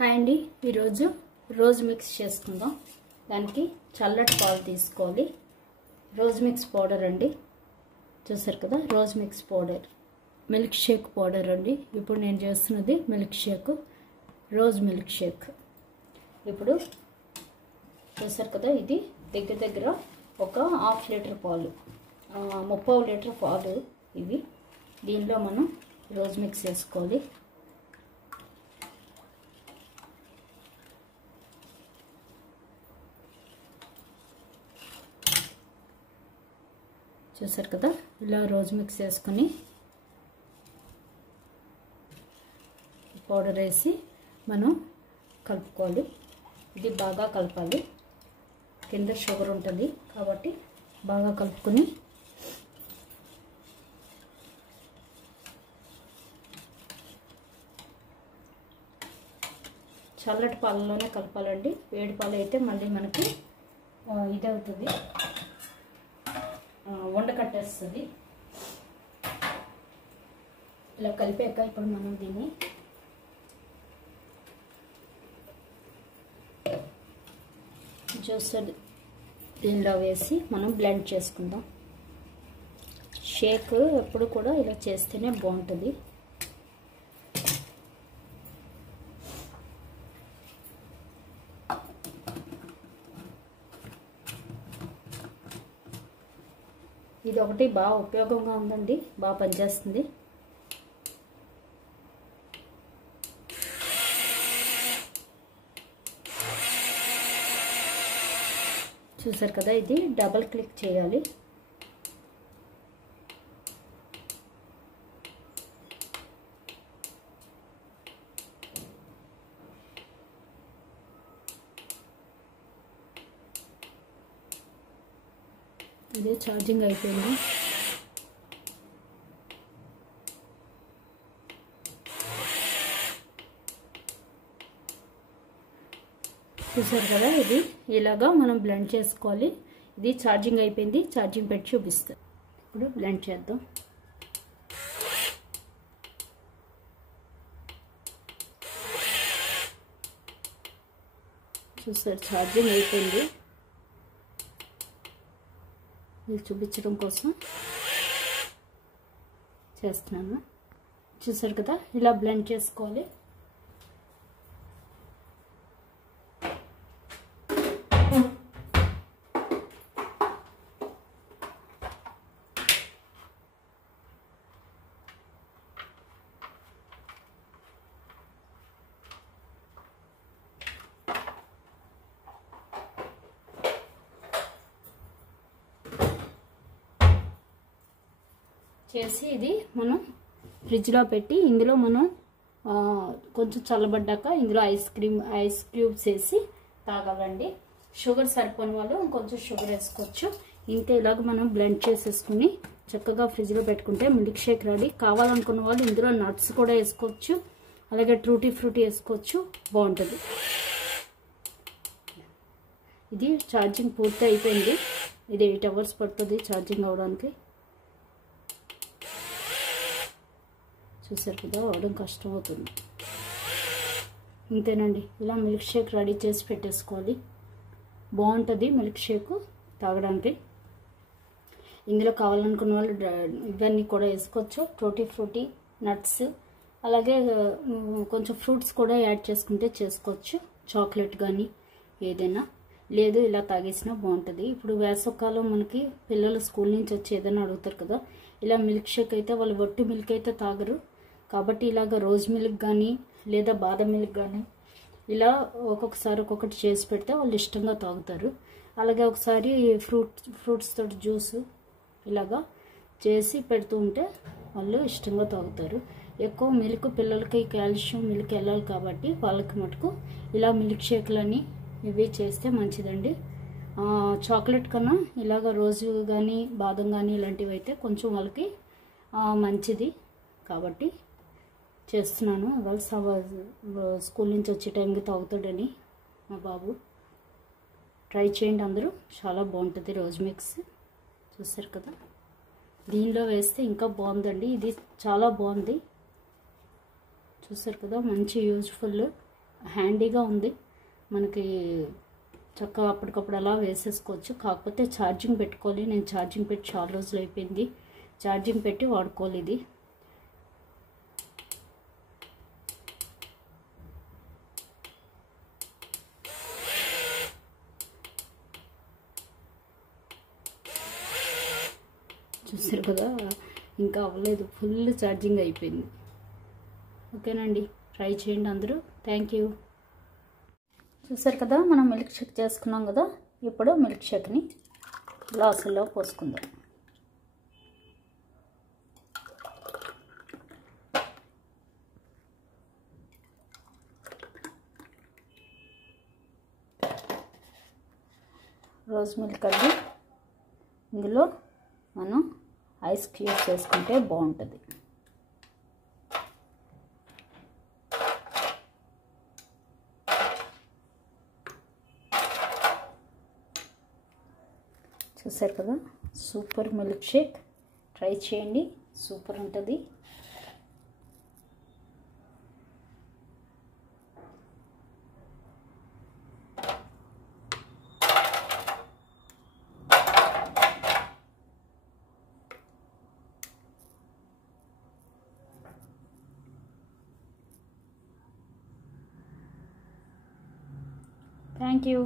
Hi అండి, ఈరోజు rose mix చేసుకుందాం. దానికి చల్లటి పాలు తీసుకోవాలి. రోజ్ మిక్స్ పౌడర్ అండి, చూసారు కదా. Rose mix powder, milk shake powder అండి. ఇప్పుడు నేను చేస్తున్నది milk shake, rose milk shake. ఇప్పుడు చూసారు కదా, ఇది దగ్గర దగ్గర ఒక హాఫ్ లీటర్ పాలు, 30 లీటర్ పాలు ఇవి. దీనిలో మనం రోజ్ మిక్స్ వేసుకోవాలి. చూసారు కదా, ఇలా రోజ్ మిక్స్ వేసుకొని పౌడర్ వేసి మనం కలుపుకోవాలి. ఇది బాగా కలపాలి, కింద షుగర్ ఉంటుంది కాబట్టి బాగా కలుపుకొని చల్లటి పాలలోనే కలపాలండి. వేడి పాలు అయితే మళ్ళీ మనకి ఇది అవుతుంది, వండ కట్టేస్తుంది. ఇలా కలిపాక ఇప్పుడు మనం దీన్ని జ్యూసర్ దీనిలో వేసి మనం బ్లెండ్ చేసుకుందాం. షేక్ ఎప్పుడు కూడా ఇలా చేస్తేనే బాగుంటుంది. ఇది ఒకటి బాగా ఉపయోగంగా ఉందండి, బాగా పనిచేస్తుంది. చూసారు కదా, ఇది డబుల్ క్లిక్ చేయాలి. ఇది ఛార్జింగ్ అయిపోయింది. చూసారు కదా, ఇది ఇలాగా మనం బ్లెండ్ చేసుకోవాలి. ఇది ఛార్జింగ్ అయిపోయింది, ఛార్జింగ్ పెట్టి చూపిస్తాను. ఇప్పుడు బ్లెండ్ చేద్దాం. చూసారు, ఛార్జింగ్ అయిపోయింది. ఇది చూపించడం కోసం చేస్తున్నాను. చూసారు కదా, ఇలా బ్లెండ్ చేసుకోవాలి. చేసి ఇది మనం ఫ్రిడ్జ్లో పెట్టి ఇందులో మనం కొంచెం చల్లబడ్డాక ఇందులో ఐస్ క్యూబ్స్ వేసి తాగాలండి. షుగర్ సరిపోని వాళ్ళు కొంచెం షుగర్ వేసుకోవచ్చు. ఇంతే ఇలాగ మనం బ్లెండ్ చేసేసుకుని చక్కగా ఫ్రిడ్జ్లో పెట్టుకుంటే మిల్క్ షేక్ రెడీ. కావాలనుకున్న వాళ్ళు ఇందులో నట్స్ కూడా వేసుకోవచ్చు, అలాగే ట్రూటీ ఫ్రూటీ వేసుకోవచ్చు, బాగుంటుంది. ఇది ఛార్జింగ్ పూర్తి అయిపోయింది. ఇది 8 అవర్స్ పడుతుంది ఛార్జింగ్ అవడానికి. చూసారు కదా, అవడం కష్టం అవుతుంది. ఇంతేనండి, ఇలా మిల్క్ షేక్ రెడీ చేసి పెట్టేసుకోవాలి. బాగుంటుంది మిల్క్ షేక్ తాగడానికి. ఇందులో కావాలనుకున్న వాళ్ళు ఇవన్నీ కూడా వేసుకోవచ్చు, ట్రూటీ ఫ్రూటీ, నట్స్, అలాగే కొంచెం ఫ్రూట్స్ కూడా యాడ్ చేసుకుంటే చేసుకోవచ్చు. చాక్లెట్ కానీ ఏదైనా, లేదు ఇలా తాగేసినా బాగుంటుంది. ఇప్పుడు వేసవకాలం మనకి పిల్లలు స్కూల్ నుంచి వచ్చి ఏదైనా అడుగుతారు కదా, ఇలా మిల్క్ షేక్ అయితే వాళ్ళు వట్టి మిల్క్ అయితే తాగరు కాబట్టి ఇలాగ రోజ్ మిల్క్ కానీ లేదా బాదం మిల్క్ కానీ ఇలా ఒక్కొక్కసారి ఒక్కొక్కటి చేసి పెడితే వాళ్ళు ఇష్టంగా తాగుతారు. అలాగే ఒకసారి ఫ్రూట్స్ తోటి జ్యూస్ ఇలాగా చేసి పెడుతూ ఉంటే వాళ్ళు ఇష్టంగా తాగుతారు. ఎక్కువ మిల్క్ పిల్లలకి కాల్షియం మిల్క్ వెళ్ళాలి కాబట్టి వాళ్ళకి మటుకు ఇలా మిల్క్ షేక్లని ఇవి చేస్తే మంచిదండి. చాక్లెట్ కన్నా ఇలాగ రోజు కానీ బాదం కానీ ఇలాంటివి అయితే కొంచెం వాళ్ళకి మంచిది కాబట్టి చేస్తున్నాను. వాళ్ళు స్కూల్ నుంచి వచ్చే టైంకి తాగుతాడని మా బాబు. ట్రై చేయండి అందరూ, చాలా బాగుంటుంది రోజ్ మిక్స్. చూసారు కదా, దీనిలో వేస్తే ఇంకా బాగుందండి. ఇది చాలా బాగుంది. చూసారు కదా, మంచి యూజ్ఫుల్ హ్యాండీగా ఉంది, మనకి చక్కగా అప్పటికప్పుడు అలా వేసేసుకోవచ్చు. కాకపోతే ఛార్జింగ్ పెట్టుకోవాలి. నేను ఛార్జింగ్ పెట్టి చాలా రోజులు అయిపోయింది, ఛార్జింగ్ పెట్టి వాడుకోవాలి ఇది. చూసారు కదా, ఇంకా అవ్వలేదు, ఫుల్ ఛార్జింగ్ అయిపోయింది. ఓకేనండి, ట్రై చేయండి అందరూ. Thank you. చూసారు కదా, మనం మిల్క్ షేక్ చేసుకున్నాం కదా. ఇప్పుడు మిల్క్ షేక్ని గ్లాసుల్లో పోసుకుందాం. రోజ్ మిల్క్ అండి, ఇందులో మనం ఐస్ క్యూబ్స్ వేసుకుంటే బాగుంటుంది. చూసారు కదా, సూపర్ మిల్క్ షేక్. ట్రై చేయండి, సూపర్ ఉంటుంది. Thank you.